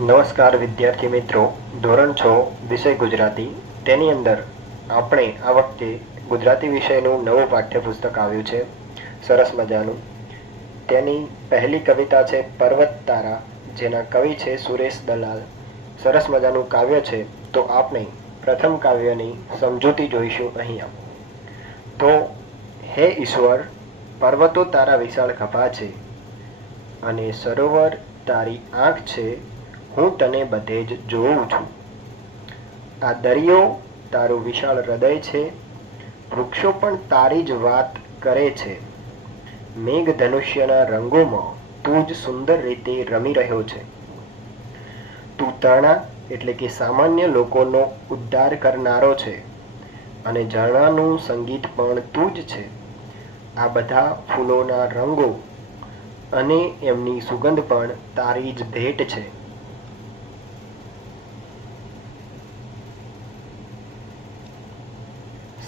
નમસ્કાર વિદ્યાર્થી મિત્રો. ધોરણ છ, વિષય ગુજરાતી. તેની અંદર આપણે આ વખતે ગુજરાતી વિષયનું નવું પાઠ્યપુસ્તક આવ્યું છે. સરસ મજાનું. તેની પહેલી કવિતા છે પર્વત તારા, જેના કવિ છે સુરેશ દલાલ. સરસ મજાનું કાવ્ય છે. તો આપણે પ્રથમ કાવ્યની સમજૂતી જોઈશું અહીંયા. તો, હે ઈશ્વર, પર્વતો તારા વિશાળ ખભા છે અને સરોવર તારી આંખ છે હું તને બધે જ જોઉં છું. આ દરિયો તારું વિશાળ હૃદય છે. વૃક્ષો પણ તારી જ વાત કરે છે. મેઘ ધનુષ્યના રંગોમાં તું જ સુંદર રીતે રમી રહ્યો છે. તું તણા એટલે કે સામાન્ય લોકોનો ઉદ્ધાર કરનારો છે અને ઝરણાનું સંગીત પણ તું જ છે. આ બધા ફૂલોના રંગો અને એમની સુગંધ પણ તારી જ ભેટ છે.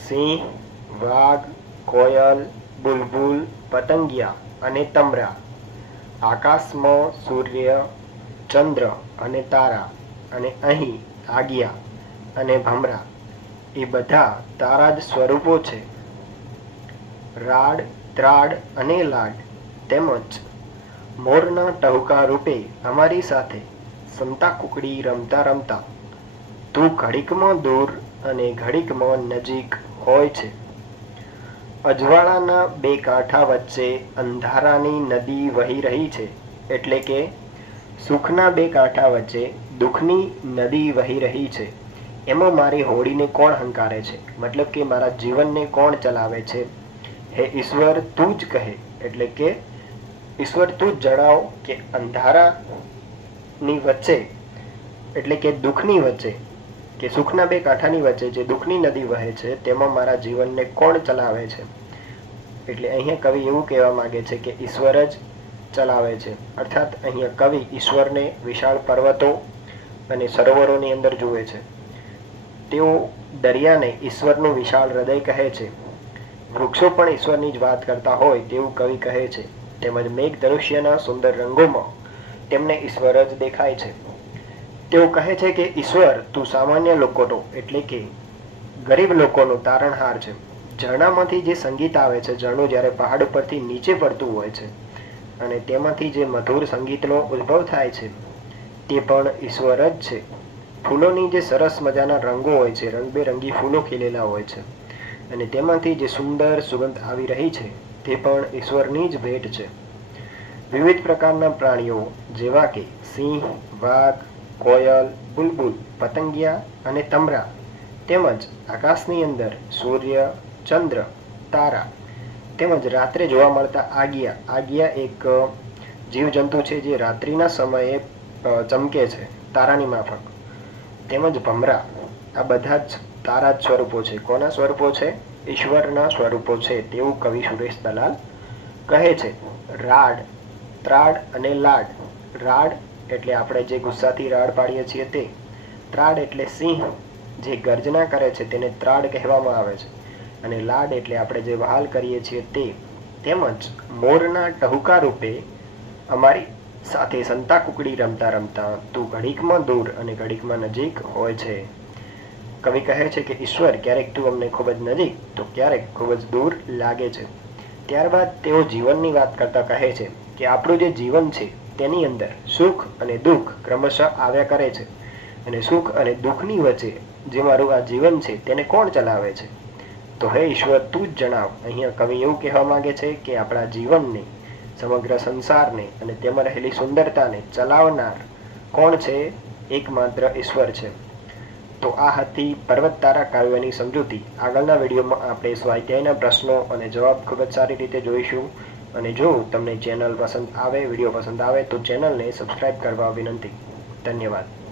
સિંહ, વાઘ, કોયલ, બુલબુલ, પતંગિયા અને તમરા. આકાશમાં સૂર્ય, ચંદ્ર અને તારા અને અહીં આગિયા અને ભમરા. એ બધા તારા જ સ્વરૂપો છે. રાડ ત્રાડ અને લાડ તેમજ મોરના ટહુકા રૂપે અમારી સાથે સંતા કુકડી રમતા રમતા તું ઘડીકમાં દૂર અને ઘડીકમાં નજીક હોય છે. અજવાળાના બે કાંઠા વચ્ચે અંધારાની નદી વહી રહી છે એટલે કે સુખના બે કાંઠા વચ્ચે દુઃખની નદી વહી રહી છે. એમાં મારી હોડીને કોણ હંકારે છે? મતલબ કે મારા જીવનને કોણ ચલાવે છે? હે ઈશ્વર, તું જ કહે. એટલે કે ઈશ્વર, તું જ જણાવ કે અંધારાની વચ્ચે, એટલે કે દુઃખની વચ્ચે કે સુખના બે કાંઠાની વચ્ચે જે દુઃખની નદી વહે છે, તેમાં મારા જીવનને કોણ ચલાવે છે? એટલે અહીંયા કવિ એવું કહેવા માંગે છે કે ઈશ્વર જ ચલાવે છે. અર્થાત અહીંયા કવિ ઈશ્વરને વિશાળ પર્વતો અને સરોવરોની અંદર જુએ છે. તેઓ દરિયાને ઈશ્વરનું વિશાળ હૃદય કહે છે. વૃક્ષો પણ ઈશ્વરની જ વાત કરતા હોય તેવું કવિ કહે છે. તેમજ મેઘ ધનુષ્યના સુંદર રંગોમાં તેમને ઈશ્વર જ દેખાય છે. તેઓ કહે છે કે ઈશ્વર, તું સામાન્ય લોકોનો એટલે કે ગરીબ લોકોનો તારણહાર છે. ઝરણામાંથી જે સંગીત આવે છે, ઝરણું જ્યારે પહાડ પરથી નીચે પડતું હોય છે અને તેમાંથી જે મધુર સંગીતનો ઉદ્ભવ થાય છે, તે પણ ઈશ્વર જ છે. ફૂલોની જે સરસ મજાના રંગો હોય છે, રંગબેરંગી ફૂલો ખીલેલા હોય છે અને તેમાંથી જે સુંદર સુગંધ આવી રહી છે, તે પણ ઈશ્વરની જ ભેટ છે. વિવિધ પ્રકારના પ્રાણીઓ જેવા કે સિંહ, વાઘ કોયલ બુલબુલ, પતંગિયા અને તમરા તેમજ આકાશની અંદર સૂર્ય, ચંદ્ર, તારા તેમજ રાત્રે જોવા મળતા આગિયા. આગિયા એક જીવજંતુ છે જે રાત્રિના સમયે ચમકે છે, તારાની માફક. તેમજ ભમરા. આ બધા જ તારા જ સ્વરૂપો છે. કોના સ્વરૂપો છે? ઈશ્વરના સ્વરૂપો છે, તેવું કવિ સુરેશ દલાલ કહે છે. રાડ, ત્રાડ અને લાડ. રાડ એટલે આપણે જે ગુસ્સાથી રાડ પાડીએ છીએ તે, ત્રાડ એટલે સિંહ, જે ગર્જના કરે છે તેને ત્રાડ કહેવામાં આવે છે. અને લાડ એટલે આપણે જે વહાલ કરીએ છીએ તે, તેમજ મોરના ટહુકા રૂપે અમારી સાથે સંતા કુકડી રમતા રમતા તું ઘડીકમાં દૂર અને ઘડીકમાં નજીક હોય છે. કવિ કહે છે કે, ઈશ્વર, ક્યારેક તું અમને ખૂબ જ નજીક, તો ક્યારેક ખૂબ જ દૂર લાગે છે. ત્યારબાદ તેઓ જીવનની વાત કરતા કહે છે કે, આપણું જે જીવન છે તેની અંદર સુખ અને દુઃખ ક્રમશઃ આવ્યા કરે છે. અને સુખ અને દુઃખની વચ્ચે જે મારું આ જીવન છે, તેને કોણ ચલાવે છે? તો હે ઈશ્વર, તું જ જણાવ. અહીંયા કવિ એવું કહેવા માંગે છે કે આપણા જીવનને, સમગ્ર સંસારને અને તેમાં રહેલી સુંદરતાને ચલાવનાર કોણ છે? એકમાત્ર ઈશ્વર છે. તો આ હતી પર્વત તારા કાવ્યની સમજૂતી. આગળના વિડીયોમાં આપણે સ્વાધ્યાયના પ્રશ્નો અને જવાબ ખૂબ જ સારી રીતે જોઈશું. અને જો તમને ચેનલ પસંદ આવે, વીડિયો પસંદ આવે, તો ચેનલને સબસ્ક્રાઈબ કરવા વિનંતી. ધન્યવાદ.